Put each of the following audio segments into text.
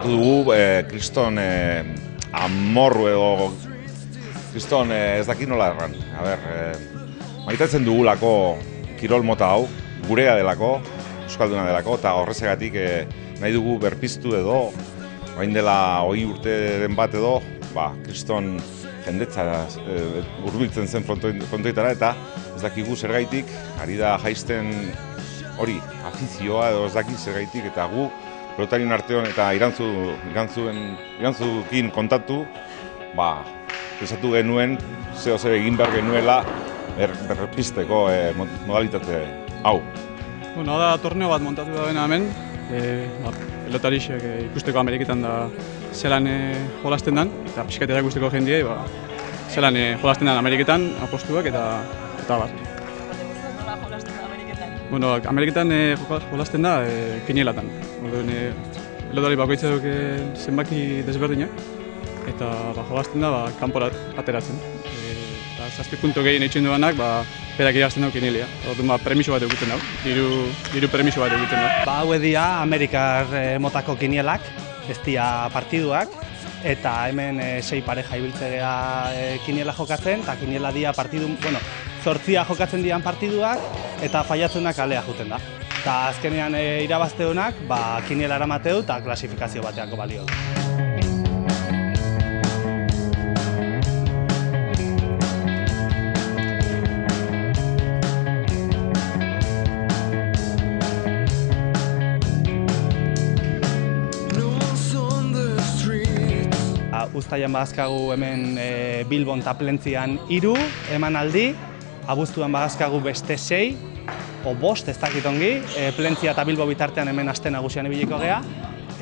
montatu dugu, kriston amorru edo kriston ez dakit nola erran. Maitatzen dugulako kirol mota hau, gurea delako, euskalduna delako, eta horrezagatik nahi dugu berpiztu edo, orain dela 20 urteren bat edo, kriston jendetza hurbiltzen zen frontoitara, eta ez dakigu zergaitik, ari da jaisten hori, afizioa edo ez dakit zergaitik, eta gu pelotarien artean eta irantzukin kontatu, pensatu genuen, zeo egin behar genuela berpizteko modalitate hau. Bueno, da torneo bat montatu da dena hemen, pelotarixek ikusteko Ameriketan da zelan jolasten dan, eta pixkatea ikusteko jendiei zelan jolasten dan Ameriketan, apostuak eta bar. Nola jolasten da Ameriketan? Bueno, Ameriketan jolasten da kinielatan. Pelotari bakoitza duk zenbaki desberdinak, eta jolasten da kanporat ateratzen. Eta 7 puntu gehien eitzen duanak, berak irabazten dau kinielia. Orduan premiso bat edukitzen dau, hiru premiso bat edukitzen dau. Hauek dira Amerikar motako kinielak, ez dira partiduak, eta hemen 6 pareja ibiltzea kiniela jokatzen, eta kiniela dira partidu, 8 jokatzen dian partiduak, eta faiatzenak kalea juten da. Eta azkenean irabazte honak, kiniela eramateu eta klasifikazio bateako balio du. Uztaian badazkagu hemen Bilbon eta Plentzian 3 emanaldi, abuztuan badazkagu beste 6, o 5 ez dakit ongi, Plentzia eta Bilbo bitartean hemen aste nagusian ibiliko gea,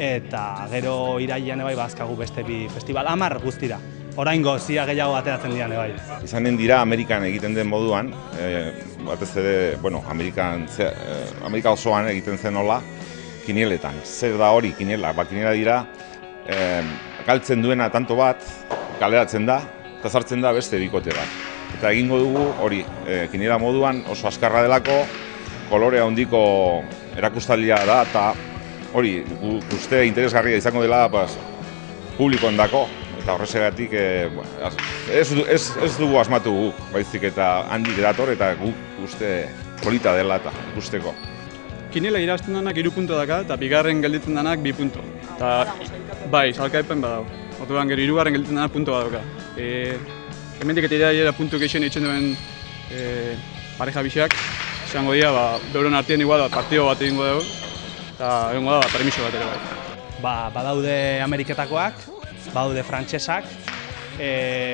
eta gero irailean badazkagu beste 2 festival, 10 guztira. Oraingo zia gehiago ateratzen dian bai. Izanen dira Amerikan egiten den moduan, batez ere, Amerika osoan egiten zen hola, kinieletan. Zer da hori kiniela? Kiniela dira, galtzen duena tanto bat, kaleratzen da, eta sartzen da beste bikote bat. Eta egingo dugu hori, kiniela moduan oso azkarra delako, kolorea handiko erakustaldia da, eta hori, uste interesgarria izango dela publikoen dako, eta horrezegatik ez dugu asmatu guk, baizik eta handik dator, eta guk uste polita dela eta ikusteko. Kiniela irabazten danak 3 puntu daka, eta bigarren gelditzen danak 2 puntu. Bai, salkaipen badau. Orduan gero 3. gelditzen danak puntu badauka. Hemendik eta irailera puntu gehien eitzen duen pareja biseak, izango dira, beuron artean igual partido bat egingo dugu, eta egingo da permiso bat ere bai. Badaude Ameriketakoak, badaude frantsesak.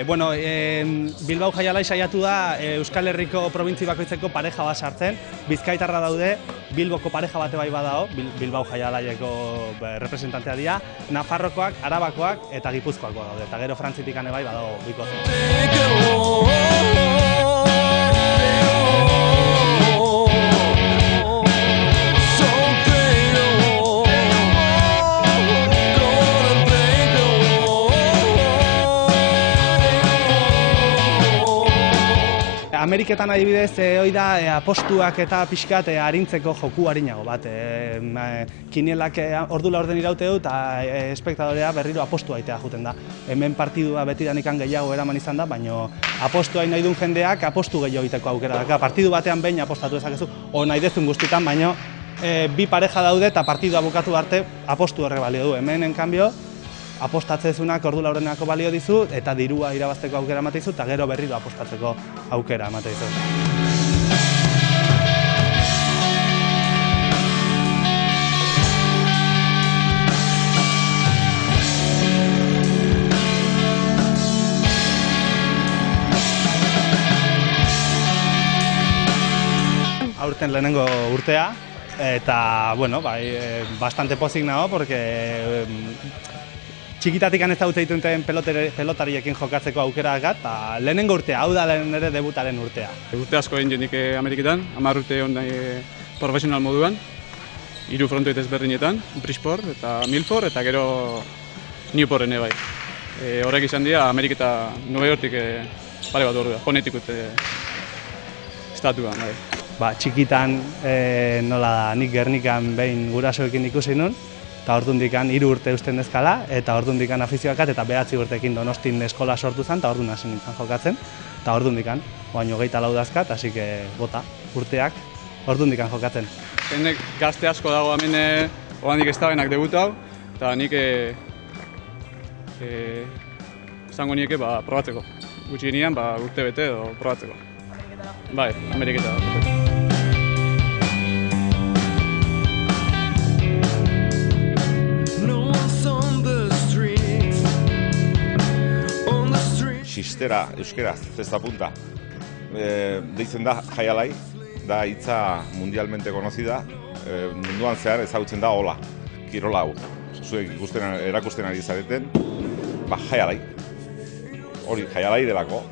Bilbao Jaialai saiatu da Euskal Herriko probintzi bakoitzeko pareja bat sartzen. Bizkaitarra daude, Bilboko pareja bate bai badao, Bilbao Jaialaieko representantea dira, Nafarrokoak, Arabakoak eta Gipuzkoakoak daude. Eta gero frantzitik ane bai badao bikote. Ameriketan adibidez, hori da apostuak eta pixkat arintzeko joku arinago bat. Kinielak ordula orden irauteu eta espektadorea berriro apostua aitea juten da. Hemen partidua betidanikan gehiago eraman izan da, baina apostua nahi duen jendeak apostu gehiago egiteko aukera daka. Partidu batean behin apostatu ezakezu, o nahi dezun guztitan, baina 2 pareja daude eta partidua bukatu arte apostu horre balio du. Hemen, en cambio, apostatzezunak ordula ordenako balio dizu eta dirua irabazteko aukera emate dizu eta gero berriro apostatzeko aukera emate dizu. Aurten lehenengo urtea eta, bastante pozik nago, porque txikitatik ez dut egiten pelotariekin jokatzeko aukera gat, lehenengo urtea, hau da nire debutaren urtea. Urte asko egin jenik Ameriketan, 10 urte hon profesional moduan, 3 frontoit ezberdinetan, Bridgeport eta Milford, eta gero Newporten bai. Horrek izan dira, Ameriketa Nueva Yorktik pare bat ordua, jonetik estatuan. Txikitan nola da, nik Gernikan behin gurasoekin ikusi nun, eta ordundikan 3 urte eusten dezkala, eta ordundikan afizioakat, eta 9 urtekin Donostin eskola sortu zen, eta ordun hasi nintzen jokatzen, eta ordundikan, baino 24 dazkat, hasi bota, urteak, ordundikan jokatzen. Henek gazte asko dago hemen oraindik ez dabenak debutau, eta nik esango nieke probatzeko. Gutxi genian urte bete edo probatzeko. Bai, Ameriketa. Xistera, euskeraz, zesta punta. Deitzen da jaialai, da hitza mundialmente konozida, munduan zehar ezagutzen da hola, kirola hau. Zuek erakusten ari zareten, jaialai. Hori, jaialai delako.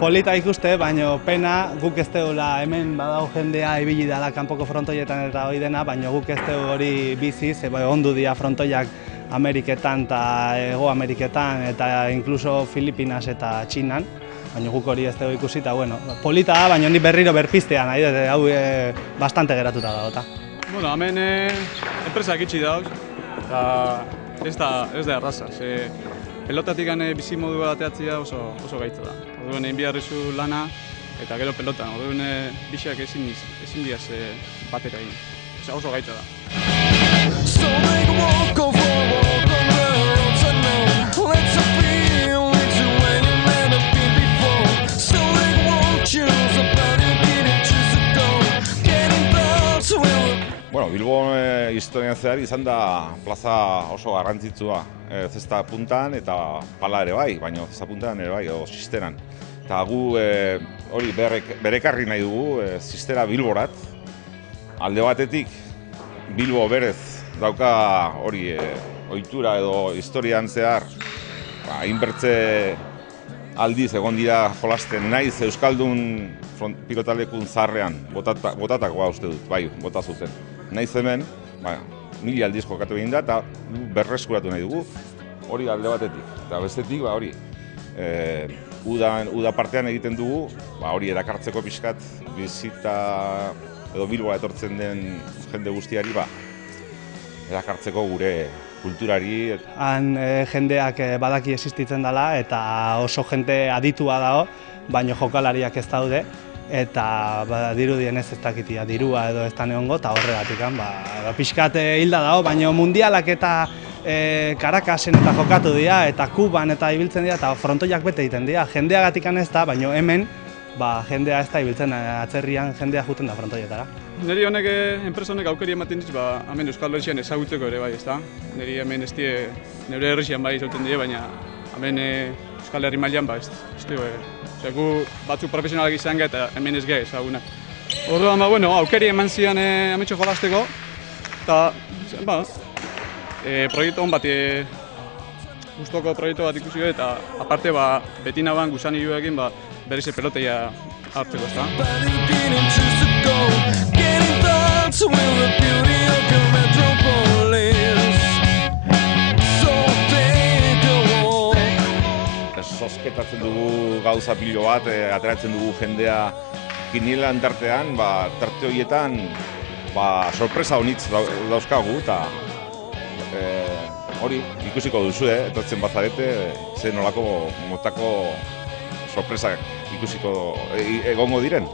Polita ikuste, baina pena guk ez dugula hemen badau jendea ibili dela kanpoko frontoietan eta hori dena, baina guk ez dugu hori bizi, ze ondu dira frontoiak Ameriketan eta Hego Ameriketan eta inkluso Filipinas eta Txinan, baina guk hori ez dugu ikusi eta polita da, baina nik berriro berpiztean, hau bastante geratuta dago. Bueno, hemen enpresak itxi dauz, eta ez da erraza. Pelotatik bizi modu bat ateatzea oso gaitza da. Orduan egin biharrezu lana eta gero pelotan. Orduan bixak ezin diaz batera egin. Oso gaitza da. Bilbon historian zehar izan da plaza oso garrantzitsua zesta puntan eta pala ere bai, baina zesta puntan ere bai, edo sisteran. Eta gu hori berekarri nahi dugu sistera Bilborat. Alde batetik Bilbo berez dauka hori ohitura edo historian zehar hainbertze aldiz egon dira jolasten naiz Euskaldun pilotalekun zarrean botatakoa uste dut, bai, bota zuten. Naiz hemen, 1000 aldiz jokatu egin da eta berreskuratu nahi dugu, hori alde batetik. Eta bestetik, hori, uda partean egiten dugu, hori erakartzeko pixkat, bizita edo Bilboa etortzen den jende guztiari, erakartzeko gure kulturari. Han jendeak badaki existitzen dela eta oso jende aditua dago, baina jokalariak ez daude. Eta dirudien ez dakitia dirua edo ez da neongo, eta horregatik pixkat hilda dago, baina mundialak eta Caracas'en eta jokatu dira, eta Kuban eta ibiltzen dira, eta frontoiak bete egiten dira. Jendeagatik ez da, baina hemen jendea ez da ibiltzen, atzerrian jendea juten da frontoietara. Neri honek, enpresa honek aukeri ematen dituz, hemen Euskal Herrian ezagutzeko ere bai, ezta? Neri hemen ez die, nire herrian bai izauten die, baina hemen Euskal Herri mailan ez dugu. Gu batzuk profesionalak izan ge eta hemen ez ge ezagunak. Orduan, aukeri eman zian ametxo jolasteko, eta proiektu hon bat, gustoko proiektu bat ikusi eta aparte beti naban gusanilloekin berriz peloteia hartzeko, ezta? Zozketatzen dugu gauza pilo bat, ateratzen dugu jendea kinielan tartean, tarte horietan sorpresa honitz dauzkagu eta hori ikusiko duzu, etortzen bazarete, ze nolako motako sorpresak ikusiko egongo diren.